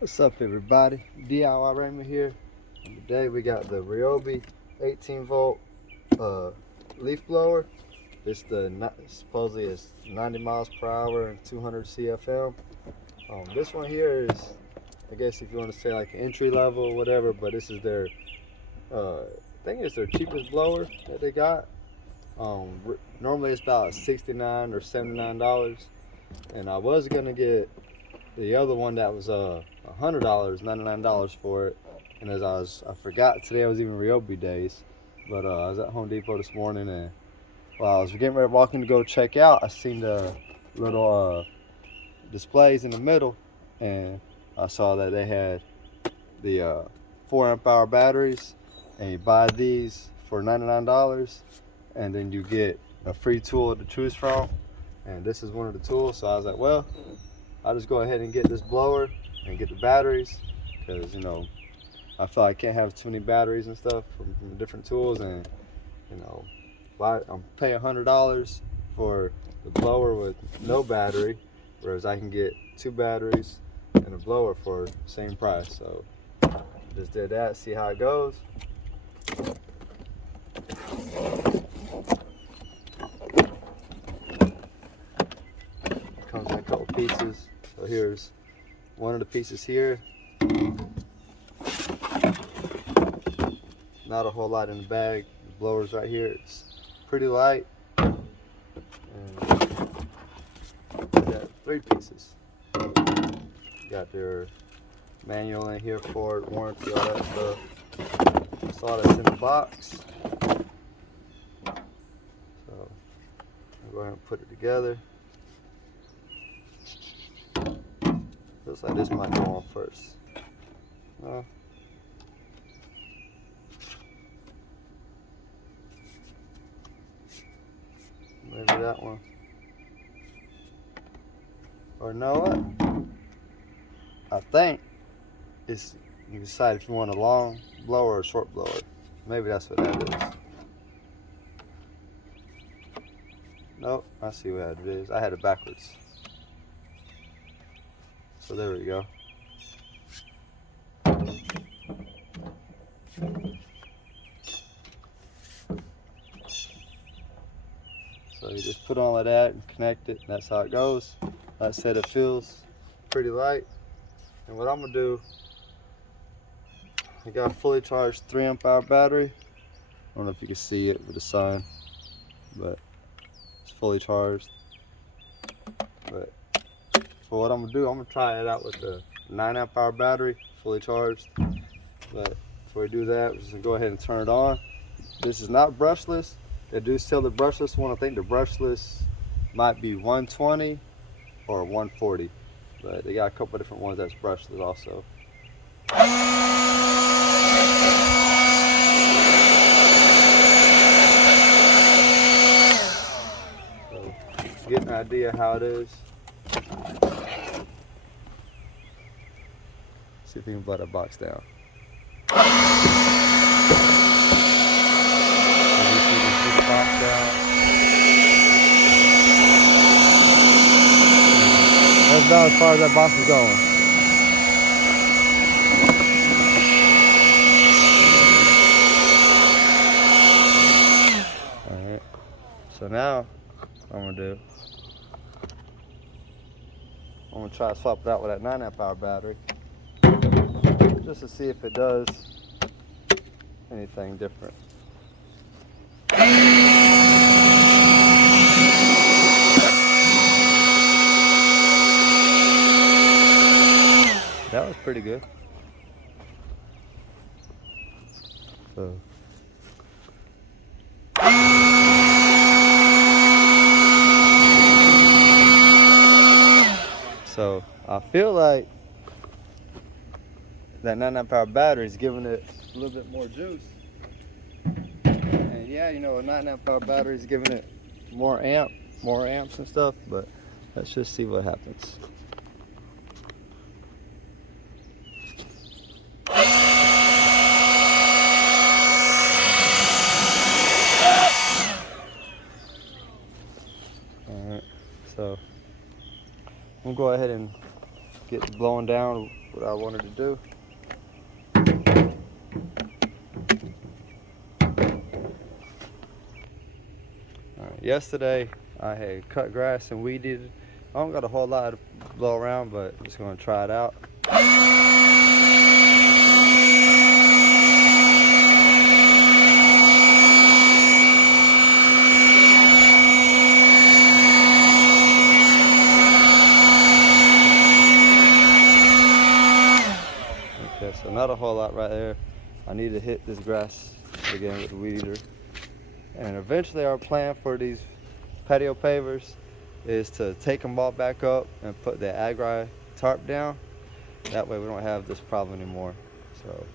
What's up, everybody? DIY Raymond here. And today we got the Ryobi 18 volt leaf blower. Supposedly it's 90 miles per hour and 200 CFM. This one here is, I guess if you want to say like entry level or whatever, but this is their, I think it's their cheapest blower that they got. Normally it's about $69 or $79, and I was gonna get the other one that was $100, $99 for it. And I forgot today was even Ryobi days, but I was at Home Depot this morning, and while I was getting ready walking to go check out, I seen the little displays in the middle, and I saw that they had the 4 amp hour batteries, and you buy these for $99, and then you get a free tool to choose from, and this is one of the tools. So I was like, well, I'll just go ahead and get this blower and get the batteries, because I feel like I can't have too many batteries and stuff from different tools, and I'm paying $100 for the blower with no battery, whereas I can get 2 batteries and a blower for the same price. So just did that, see how it goes. Comes in a couple pieces. So here's one of the pieces here. Not a whole lot in the bag. The blower's right here. It's pretty light. And got 3 pieces. Got their manual in here for it, warranty, all that stuff. That's all that's in the box. So I'll go ahead and put it together. Looks like this might go on first. No. Maybe that one. Or know what? I think it's, you decide if you want a long blower or a short blower. Maybe that's what that is. Nope, I see what that is. I had it backwards. So there we go. So you just put on like that and connect it, and that's how it goes. Like I said, it feels pretty light. And what I'm gonna do, I got a fully charged 3 amp hour battery. I don't know if you can see it with the sun, but it's fully charged. But for what I'm gonna do, I'm gonna try it out with the 9 amp hour battery, fully charged. But before we do that, we're just gonna go ahead and turn it on. This is not brushless. They do sell the brushless one. I think the brushless might be 120 or 140, but they got a couple different ones that's brushless also. So get an idea how it is. See if we can blow that box down. The box down. That's about as far as that box is going. Alright, so now what I'm gonna do, I'm gonna try to swap it out with that 9 amp hour battery, just to see if it does anything different. That was pretty good. So I feel like that 9 amp hour battery is giving it a little bit more juice. And yeah, a 9 amp hour battery is giving it more amps and stuff, but let's just see what happens. Alright, so I'm gonna go ahead and get blowing down what I wanted to do. Alright, yesterday I had cut grass and weeded. I don't got a whole lot to blow around, but I'm just going to try it out. Okay, so not a whole lot right there. I need to hit this grass again with the weed eater. And eventually our plan for these patio pavers is to take them all back up and put the agri tarp down. That way we don't have this problem anymore. So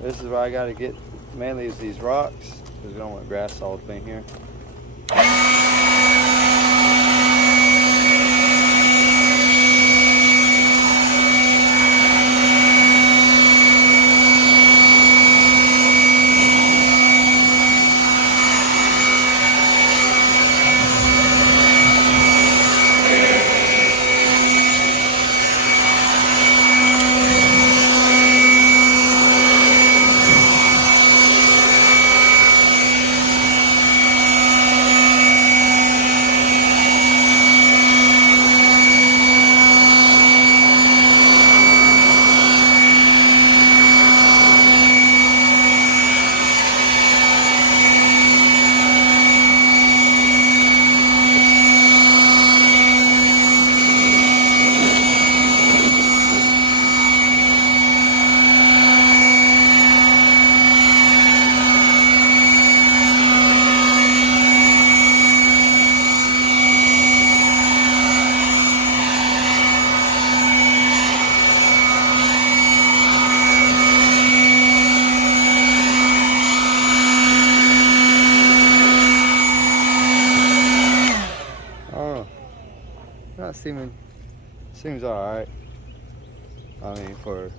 this is where I got to get mainly is these rocks, because we don't want grass all up in here. Seems alright. I mean, for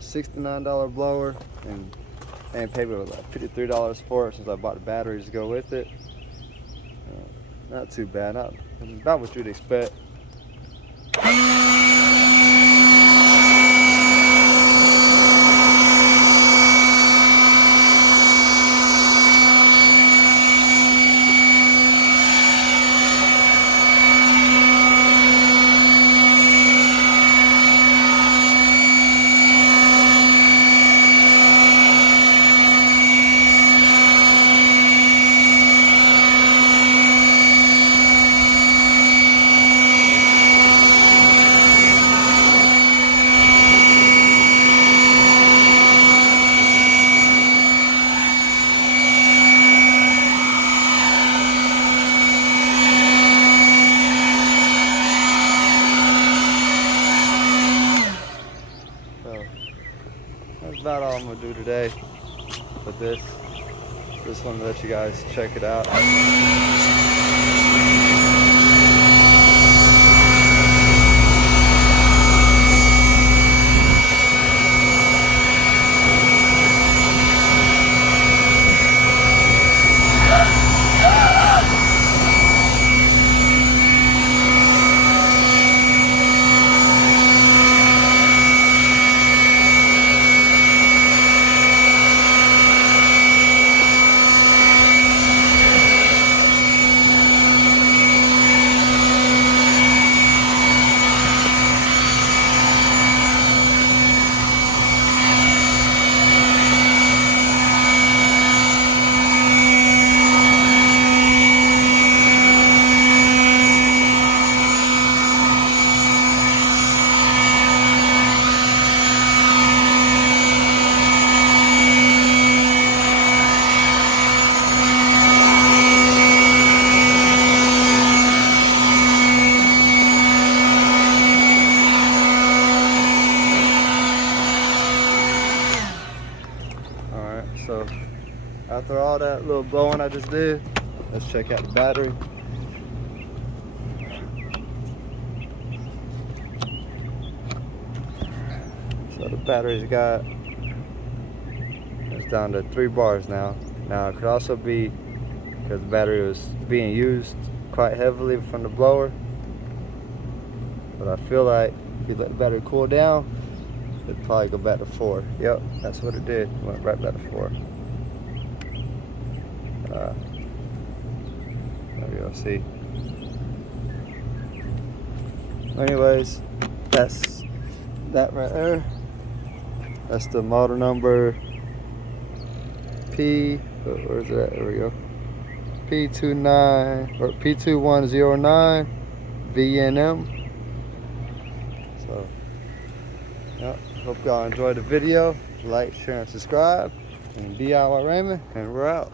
$69 blower and paid with like $53 for it since I bought the batteries to go with it. Not too bad. Not about what you'd expect. That's about all I'm gonna do today with this. Just wanted to let you guys check it out. after all that little blowing I just did, let's check out the battery. So the battery's got, it's down to 3 bars now. Now it could also be because the battery was being used quite heavily from the blower. But I feel like if you let the battery cool down, it'd probably go back to 4. Yep, that's what it did. It went right back to 4. There we go, see. Anyways, that's that right there. That's the model number where is it at? There we go. P2109VNM. So, yeah, hope y'all enjoyed the video. Like, share, and subscribe. And DIY Raymond, and we're out.